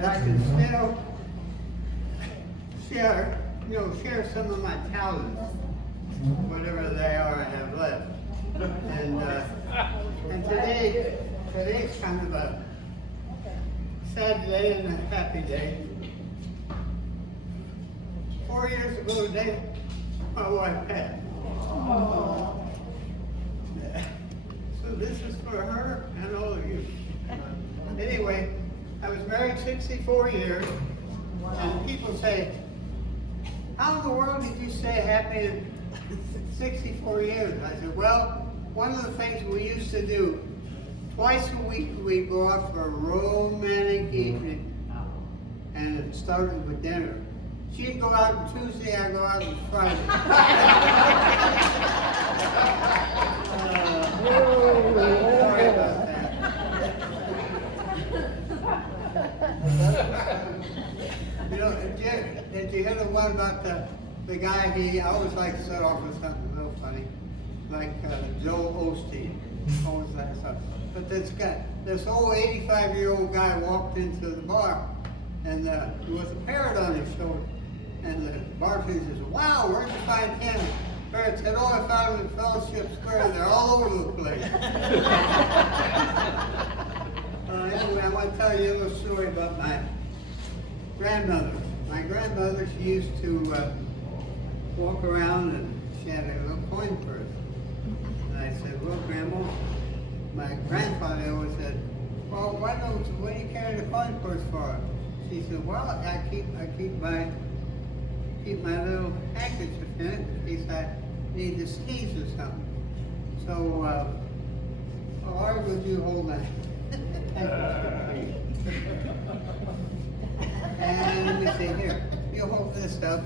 that I can still share some of my talents, whatever they are I have left. And today's kind of a sad day and a happy day. 4 years ago today, my wife passed. So this is for her and all of you. Anyway, I was married 64 years, and people say, how in the world did you stay happy in 64 years? I said, well, one of the things we used to do, twice a week we go out for a romantic evening, and it started with dinner. She'd go out on Tuesday, I'd go out on Friday. Sorry about that. You know, did you hear the one about the guy, I always like to start off with something real funny, like Joel Osteen, always like something. But this old 85-year-old guy walked into the bar, and there was a parrot on his shoulder. And the bartender says, wow, where'd you find him? Parrot said, oh, I found him in Fellowship Square. They're all over the place. Anyway, I want to tell you a little story about my grandmother. My grandmother, she used to walk around and she had a little coin purse. And I said, well, Grandma, my grandfather always said, well, what do you carry the coin purse for? She said, well, I keep my little handkerchief in it in case I need to sneeze or something. So, or would you hold that? And let me see here. You hold this up.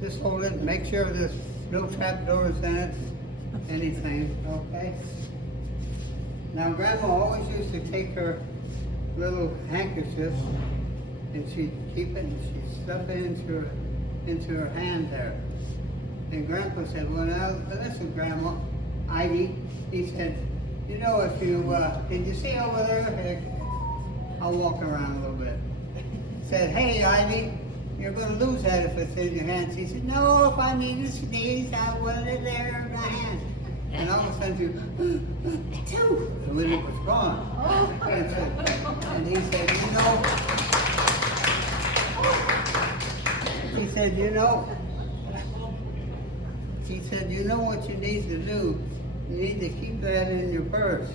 Just hold it. Make sure there's no trap doors in it. Anything, okay? Now, Grandma always used to take her little handkerchief and she'd keep it and she'd stuff it into her hand there. And Grandpa said, well, now, listen, Grandma, Ivy, he said, you know, if you, can you see over there? I'll walk around a little bit. Said, hey, Ivy, you're going to lose that if it's in your hand. She said, no, if I need to sneeze, I'll put it there in my hand. And all of a sudden, you, and when it was gone. And he said, you know, he said, you know what you need to do? You need to keep that in your purse.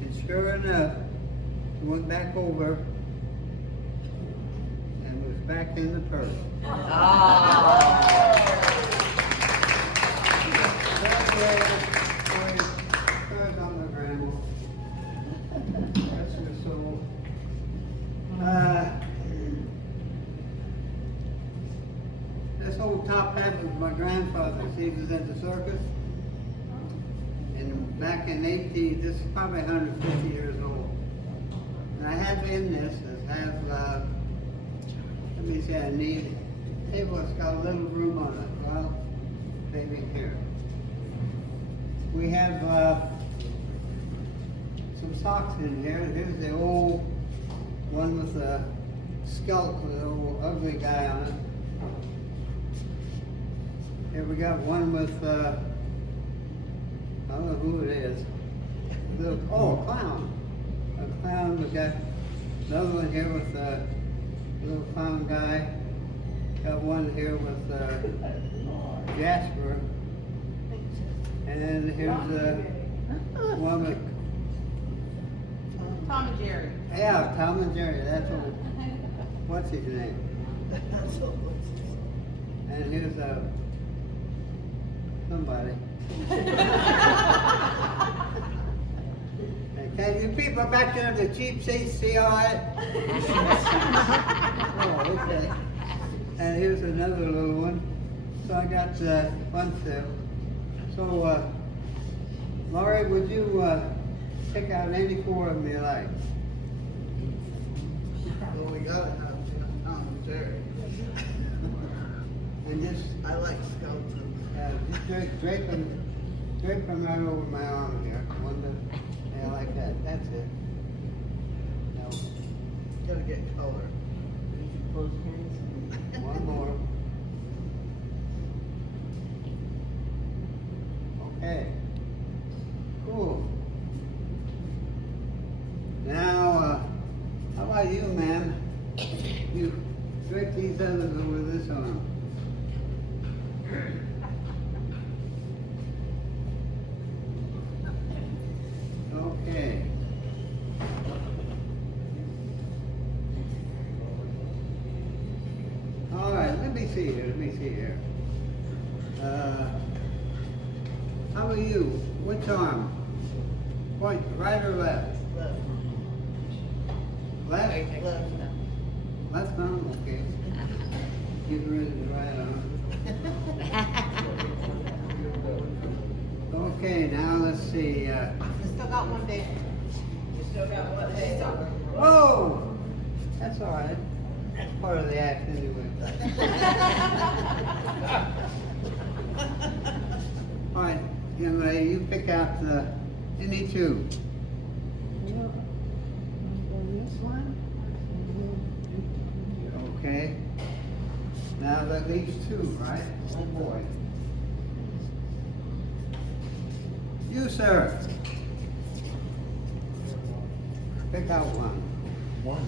And sure enough, it went back over and was back in the purse. On the grandma. That's her soul. This old top hat was my grandfather's. He was at the circus. And back in this is probably 150 years old. And I have in this, let me see, I need a table that's got a little room on it. Well, maybe here. We have some socks in here. Here's the old one with the skeleton, the old ugly guy on it. Here we got one with, I don't know who it is. A clown. A clown. We got another one here with a little clown guy. Got one here with Jasper. And then here's one with Tom and Jerry. Yeah, Tom and Jerry. That's what. What's his name? And here's somebody. Can you people back there in the cheap seats see all right? Oh, okay. And here's another little one. So I got one too. So, Laurie, would you pick out any four of them you like? Well, we gotta have Tom and Jerry. And just, I like skeletons. just drape them right over my arm here. Yeah, like that. That's it. Now, Gotta get color. One more. Okay. Cool. Now, how about you, ma'am? You drink these others over this arm. Okay. All right, let me see here. How are you? Which arm? Point, right or left? Left. Left? Left. Left arm, okay. Get rid of the right arm. Okay, now let's see, We still got one day. We still got one day. whoa! That's all right. That's part of the act anyway. All right, young lady, you pick out any two. This one? Okay. Now that leaves two, right? Oh boy. You, sir. Pick out one. One,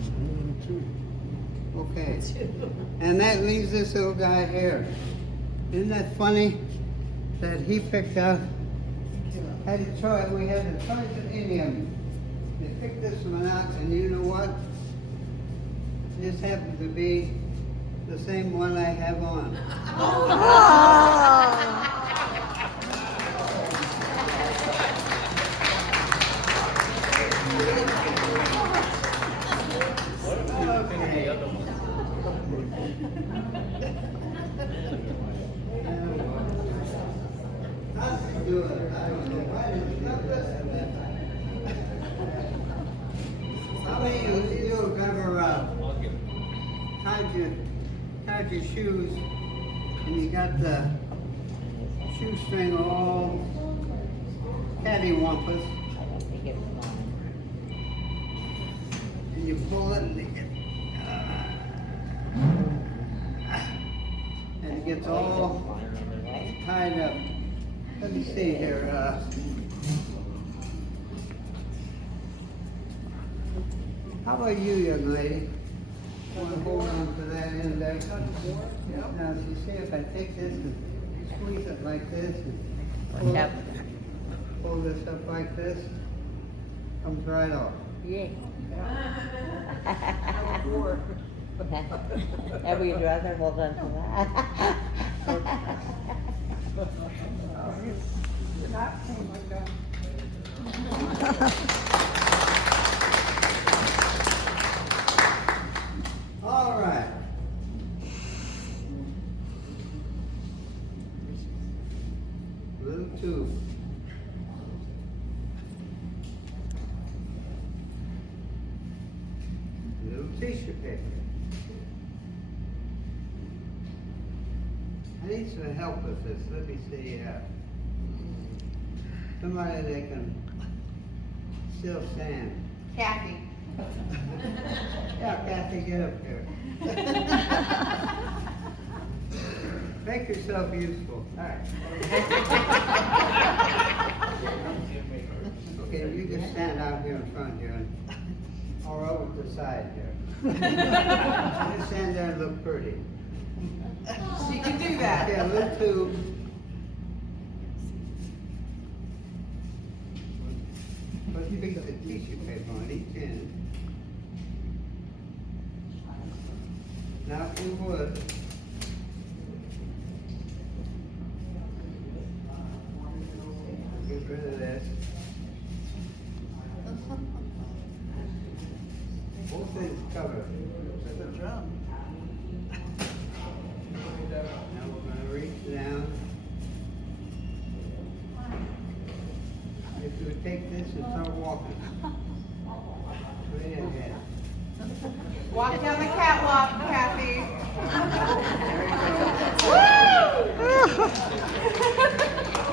two. Okay. And that leaves this little guy here. Isn't that funny that he picked out? Had a choice. We had a choice of any of them. They picked this one out, and you know what? This happened to be the same one I have on. Okay. How's he doing? I don't know. Why did he not listen that time? How many of you have ever tied your shoes and you got the shoestring all cattywampus and you pull it and it gets all tied up. Let me see here. How about you, young lady? Want to hold on to that end there? Yeah. Now, you see if I take this and squeeze it like this and pull this up like this, comes right off. Yeah. And we'd rather hold on to that. All right. Little tube. Little tissue paper. I need some help with this. Let me see. Somebody that can still stand. Kathy. Yeah, Kathy, get up here. Make yourself useful. All right. Okay, you just stand out here in front here and, or over to the side here. Just stand there and look pretty. She can do that. Okay, a little tube. Put a piece of tissue paper on each end. Now, if you would, get rid of this. Both things covered. It's a drum. Now we're gonna reach down. If you would take this and start walking. Straight ahead. Walk down the catwalk, Kathy.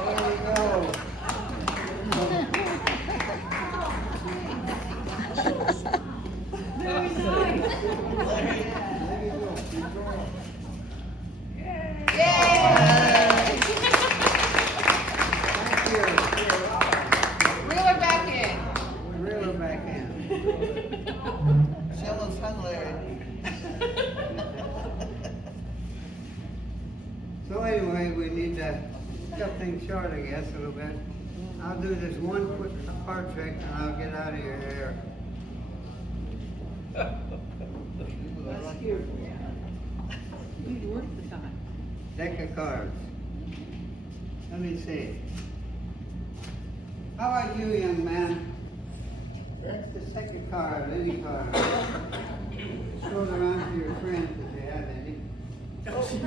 There we go. Very nice. cut things short, I guess, a little bit. I'll do this one quick card trick and I'll get out of your hair. That's cute. We'd work the time. Deck of cards. Let me see. How about you, young man? That's the second card, any card. Throw it around to your friends if they have any. Let me see.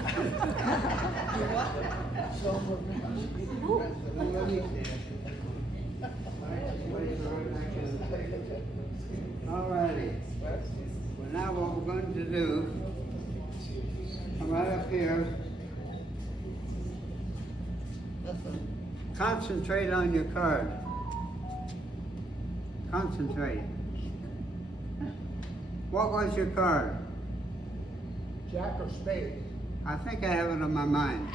Alrighty. Well, now what we're going to do, come right up here. Concentrate on your card. Concentrate. What was your card? Jack of spades. I think I have it on my mind.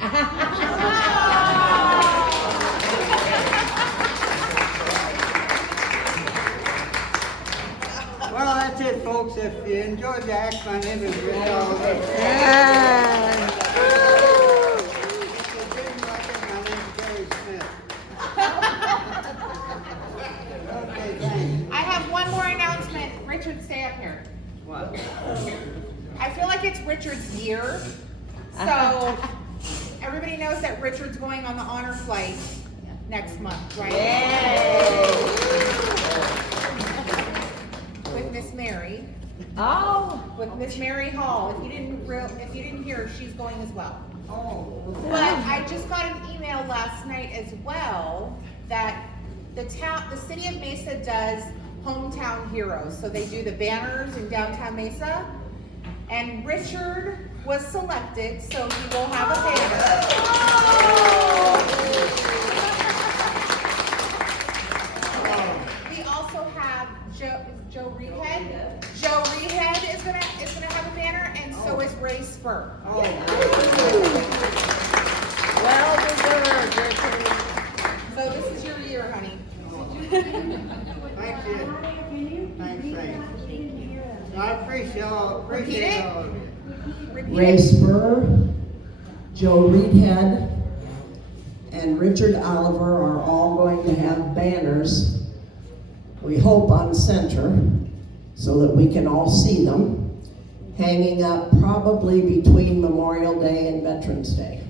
Well, that's it, folks. If you enjoyed the act, my name is Rich Oliver. If you didn't like it, my name is Gary Smith. Okay, thanks. I have one more announcement. Richard, stay up here. What? I feel like it's Richard's year. So everybody knows that Richard's going on the honor flight next month, right? With Miss Mary. Oh. With Miss Mary Hall. If you didn't hear, she's going as well. Oh. But I just got an email last night as well that the city of Mesa does hometown heroes. So they do the banners in downtown Mesa. And Richard was selected, so he will have a banner. We also have Joe Reedhead. Joe Reedhead is gonna have a banner, and so is Ray Spur. Oh. Well deserved, Richard. So this is your year, honey. Thank you. Thanks. I appreciate all of you. Repeat Ray it. Spur, Joe Reedhead, and Richard Oliver are all going to have banners, we hope on center, so that we can all see them, hanging up probably between Memorial Day and Veterans Day.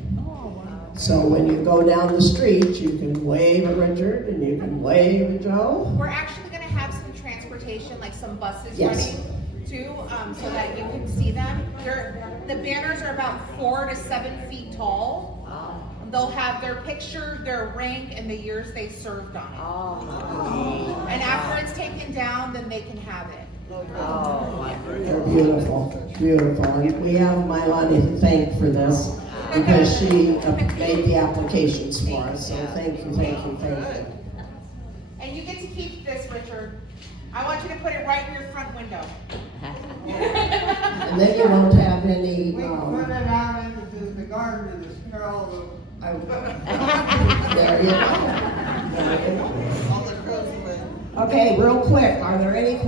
So when you go down the street, you can wave at Richard and you can wave at Joe. We're actually gonna have some transportation, like some buses Yes. running too, so that you can see them. The banners are about 4 to 7 feet tall. They'll have their picture, their rank, and the years they served on it. Oh. And after it's taken down, then they can have it. Oh. They're beautiful, beautiful. And we have Milani to thank for this because she made the applications for us. So thank you. And you get to keep this, Richard. I want you to put it right in your front window. And then you won't have any, We can put it out into the garden and scare all the. there you go. All the crows away. Okay, real quick, are there any